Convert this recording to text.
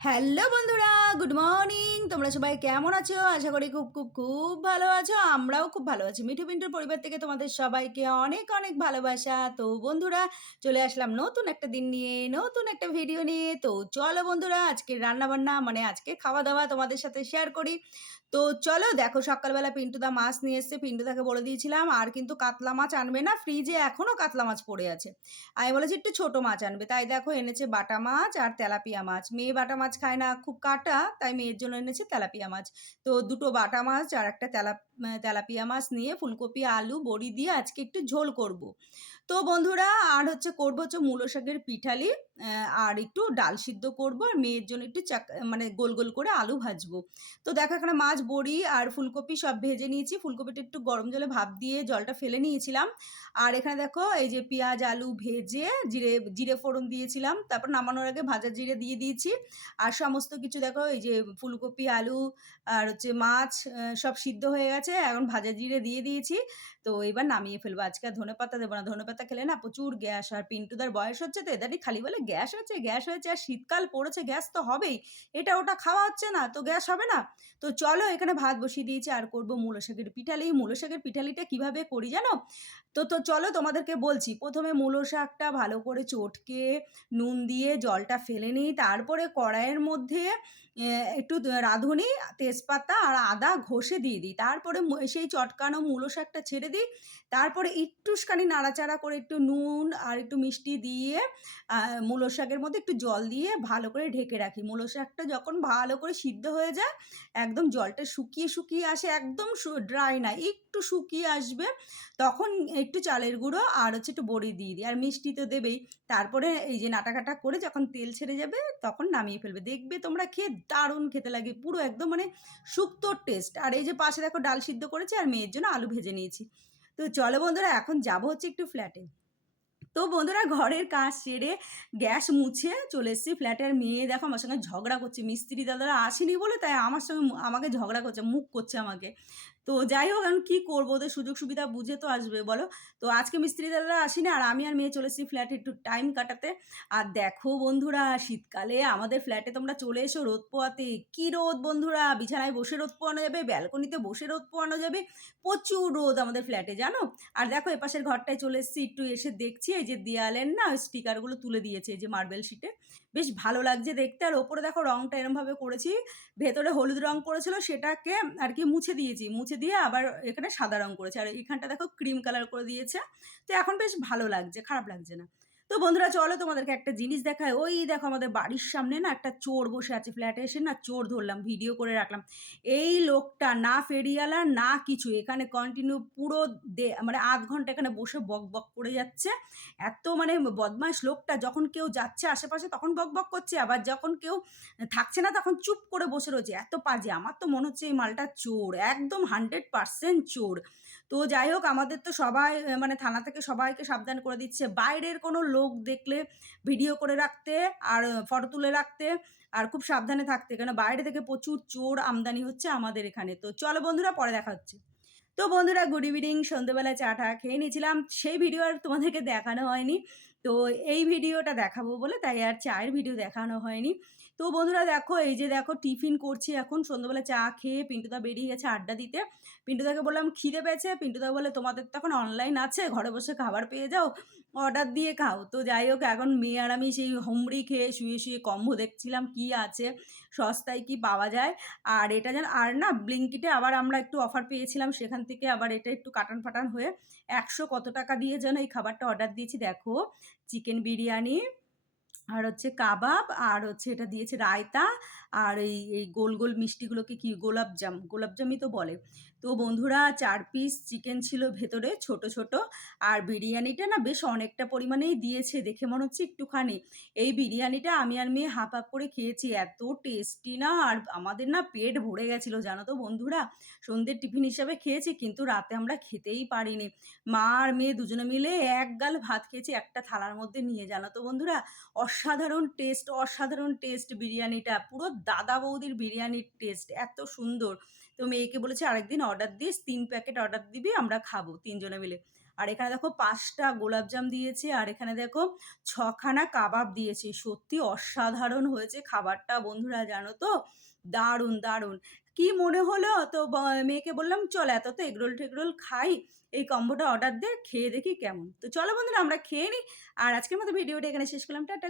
Hello বন্ধুরা, good morning. তোমরা সবাই কেমন আছো? আশা করি খুব খুব খুব ভালো আছো। আমরাও খুব ভালো আছি। মিঠু পিন্টুর পরিবার থেকে তোমাদের সবাইকে অনেক অনেক ভালোবাসা। তো বন্ধুরা, চলে আসলাম নতুন একটা দিন নিয়ে, নতুন একটা ভিডিও নিয়ে। তো চলো বন্ধুরা আজকে রান্না বান্না মানে আজকে খাওয়া দাওয়া তোমাদের সাথে শেয়ার করি। তো চলো, দেখো সকালবেলা পিন্টুদা মাছ নিয়ে এসছে। পিন্টুদাকে বলে দিয়েছিলাম, আর কিন্তু কাতলা মাছ আনবে না ফ্রিজে এখনও কাতলা মাছ পড়ে আছে। আমি বলেছি, একটু ছোট মাছ আনবে। তাই দেখো এনেছে বাটা মাছ আর তেলাপিয়া মাছ। মেয়ে বাটা মাছ খায় না, খুব কাটা, তাই মেয়ের জন্য এনেছে তেলাপিয়া মাছ। তো দুটো বাটা মাছ আর একটা তেলা তেলাপিয়া মাছ নিয়ে ফুলকপি, আলু, বড়ি দিয়ে আজকে একটু ঝোল করব। তো বন্ধুরা, আর হচ্ছে করব হচ্ছে মূলো শাকের পিঠালি আর একটু ডাল সিদ্ধ করব, আর মেয়ের জন্য একটু চাক মানে গোল গোল করে আলু ভাজবো। তো দেখো এখানে মাছ, বড়ি আর ফুলকপি সব ভেজে নিয়েছি। ফুলকপিটা একটু গরম জলে ভাপ দিয়ে জলটা ফেলে নিয়েছিলাম। আর এখানে দেখো এই যে পেঁয়াজ, আলু ভেজে জিরে জিরে ফোড়ন দিয়েছিলাম। তারপর নামানোর আগে ভাজা জিরে দিয়ে দিয়েছি। আর সমস্ত কিছু দেখো, এই যে ফুলকপি, আলু আর হচ্ছে মাছ সব সিদ্ধ হয়ে গেছে। এখন ভাজা জিরে দিয়ে দিয়েছি। তো এবার নামিয়ে ফেলব। আজকে আর ধনে পাতা দেবো না। ধনে পাতা খেলে না প্রচুর গ্যাস আর পিন্টুদার বয়স হচ্ছে তো, এদারই খালি বলে গ্যাস হয়েছে গ্যাস হয়েছে আর শীতকাল পড়েছে, গ্যাস তো হবেই। এটা ওটা খাওয়া হচ্ছে না, তো গ্যাস হবে না। তো চলো এখানে ভাত বসিয়ে দিয়েছি, আর করব মূলো শাকের পিঠালি। মূলো শাকের পিঠালিটা কীভাবে করি জানো? তো তো চলো তোমাদেরকে বলছি, প্রথমে মূলো শাকটা ভালো করে চটকে নুন দিয়ে জলটা ফেলে নিই। তারপরে কড়াইয়ের মধ্যে একটু রাঁধুনি, তেজপাতা আর আদা ঘষে দিয়ে দিই। তারপরে সেই চটকানো মূলো শাকটা ছেড়ে দিই। তারপরে একটুখানি নাড়াচাড়া করে একটু নুন আর একটু মিষ্টি দিয়ে মূলো শাকের মধ্যে একটু জল দিয়ে ভালো করে ঢেকে রাখি। মূলো শাকটা যখন ভালো করে সিদ্ধ হয়ে যায়, একদম জলটা শুকিয়ে শুকিয়ে আসে, একদম ড্রাই না, একটু শুকিয়ে আসবে, তখন একটু চালের গুঁড়ো আর হচ্ছে একটু বড়ি দিয়ে দিই। আর মিষ্টি তো দেবেই। তারপরে এই যে নাটা কাটা করে যখন তেল ছেড়ে যাবে, তখন নামিয়ে ফেলবে। দেখবে তোমরা খেয়ে দারুণ খেতে লাগে, পুরো একদম মানে শুক্তোর টেস্ট আর এই যে পাশে দেখো ডাল সিদ্ধ করেছি, আর মেয়ের জন্য আলু ভেজে নিয়েছি। তো চলো বন্ধুরা, এখন যাব হচ্ছে একটু ফ্ল্যাটে তো বন্ধুরা, ঘরের কাজ সেরে গ্যাস মুছে চলে এসেছি ফ্ল্যাটের মেয়ে দেখো আমার সঙ্গে ঝগড়া করছে, মিস্ত্রি দাদারা আসেনি বলে তাই আমার সঙ্গে আমাকে ঝগড়া করছে, মুখ করছে আমাকে। তো যাই হোক, এখন কী করব? ওদের সুযোগ সুবিধা বুঝে তো আসবে, বলো? তো আজকে মিস্ত্রি দাদারা আসেনি, আর আমি আর মেয়ে চলে এসেছি ফ্ল্যাটে একটু টাইম কাটাতে। আর দেখো বন্ধুরা, শীতকালে আমাদের ফ্ল্যাটে তোমরা চলে এসো রোদ পোয়াতে কী রোদ বন্ধুরা? বিছানায় বসে রোদ পোয়ানো যাবে ব্যালকনিতে বসে রোদ পোয়ানো যাবে। প্রচুর রোদ আমাদের ফ্ল্যাটে জানো? আর দেখো এপাশের ঘরটায় চলে এসেছি, একটু এসে দেখছি, এই যে দেয়ালের না ওই স্টিকারগুলো তুলে দিয়েছে, এই যে মার্বেল শিটে বেশ ভালো লাগছে দেখতে। আর ওপরে দেখো রংটা এরমভাবে করেছি। ভেতরে হলুদ রং করেছিল, সেটাকে আর কি মুছে দিয়েছি। মুছে দিয়ে আবার এখানে সাদা রং করেছে। আর এখানটা দেখো ক্রিম কালার করে দিয়েছে। তো এখন বেশ ভালো লাগছে, খারাপ লাগছে না। তো বন্ধুরা, চলো তোমাদেরকে একটা জিনিস দেখায় ওই দেখো আমাদের বাড়ির সামনে না একটা চোর বসে আছে ফ্ল্যাটে এসে না চোর ধরলাম ভিডিও করে রাখলাম। এই লোকটা না ফেরিয়ালা না কিছু, এখানে কন্টিনিউ পুরো দে মানে আধ ঘণ্টা এখানে বসে বক বক করে যাচ্ছে। এত মানে বদমাইশ লোকটা, যখন কেউ যাচ্ছে আশেপাশে তখন বক বক করছে, আবার যখন কেউ থাকছে না তখন চুপ করে বসে রয়েছে। এত পাজে, আমার তো মনে হচ্ছে এই মালটা চোর, একদম হান্ড্রেড পারসেন্ট চোর। তো যাই হোক আমাদের তো সবাই মানে থানা থেকে সবাইকে সাবধান করে দিচ্ছে। বাইরের কোনো লোক দেখলে ভিডিও করে রাখতে আর ফটো তুলে রাখতে আর খুব সাবধানে থাকতে। কেন, বাইরে থেকে প্রচুর চোর আমদানি হচ্ছে আমাদের এখানে। তো চলো বন্ধুরা, পরে দেখা হচ্ছে। তো বন্ধুরা গুড ইভিনিং সন্ধ্যেবেলা চা টা খেয়ে নিয়েছিলাম। সেই ভিডিও আর তোমাদেরকে দেখানো হয়নি। তো এই ভিডিওটা দেখাবো বলে, তাই আর চায়ের ভিডিও দেখানো হয়নি। তো বন্ধুরা দেখো, এই যে দেখো, টিফিন করছি এখন। সন্ধ্যাবেলা চা খেয়ে পিন্টুদা বেরিয়ে গেছে আড্ডা দিতে। পিন্টুদাকে বললাম, খিদে পেয়েছে? পিন্টুদা বলে তোমাদের তো এখন অনলাইন আছে, ঘরে বসে খাবার পেয়ে যাও অর্ডার দিয়ে খাও। তো যাই হোক, এখন মেয়ে আর আমি সেই হোমড়ি খেয়ে শুয়ে শুয়ে কম্বো দেখছিলাম, কি আছে, সস্তায় কি পাওয়া যায়। আর এটা যেন, আর না, ব্লিঙ্কিটে আবার আমরা একটু অফার পেয়েছিলাম, সেখান থেকে আবার এটা একটু কাটান ফাটান হয়ে একশো কত টাকা দিয়ে যেন এই খাবারটা অর্ডার দিয়েছি। দেখো, চিকেন বিরিয়ানি আর হচ্ছে কাবাব, আর হচ্ছে এটা দিয়েছে রায়তা, আর এই এই গোল গোল মিষ্টিগুলোকে কি গোলাপজাম, গোলাপজামই তো বলে। তো বন্ধুরা চার পিস চিকেন ছিল ভেতরে, ছোট ছোট। আর বিরিয়ানিটা না বেশ অনেকটা পরিমাণেই দিয়েছে, দেখে মনে হচ্ছে একটুখানি। এই বিরিয়ানিটা আমি আর মেয়ে হাফ হাফ করে খেয়েছি, এত টেস্টি না। আর আমাদের না পেট ভরে গেছিল, জানো তো বন্ধুরা? সন্ধ্যের টিফিন হিসাবে খেয়েছি, কিন্তু রাতে আমরা খেতেই পারিনি। মা আর মেয়ে দুজনে মিলে এক গাল ভাত খেয়েছি, একটা থালার মধ্যে নিয়ে, জানো তো বন্ধুরা? অসাধারণ টেস্ট অসাধারণ টেস্ট বিরিয়ানিটা। পুরো দাদা বৌদির বিরিয়ানির টেস্ট এত সুন্দর। তো মেয়েকে বলেছে, আরেকদিন অর্ডার দিস, তিন প্যাকেট অর্ডার দিবি, আমরা খাব তিনজনে মিলে। আর এখানে দেখো পাঁচটা গোলাপজাম দিয়েছে, আর এখানে দেখো ছখানা কাবাব দিয়েছে। সত্যি অসাধারণ হয়েছে খাবারটা, বন্ধুরা, জানো তো? দারুণ দারুণ। কি মনে হলো? তো মেয়েকে বললাম, চল এত তো এগরোল টেগরোল খাই, এই কম্বোটা অর্ডার দে, খেয়ে দেখি কেমন। তো চলো বন্ধুরা, আমরা খেয়ে নিই আর আজকের মতো ভিডিওটা এখানে শেষ করলাম। টাটা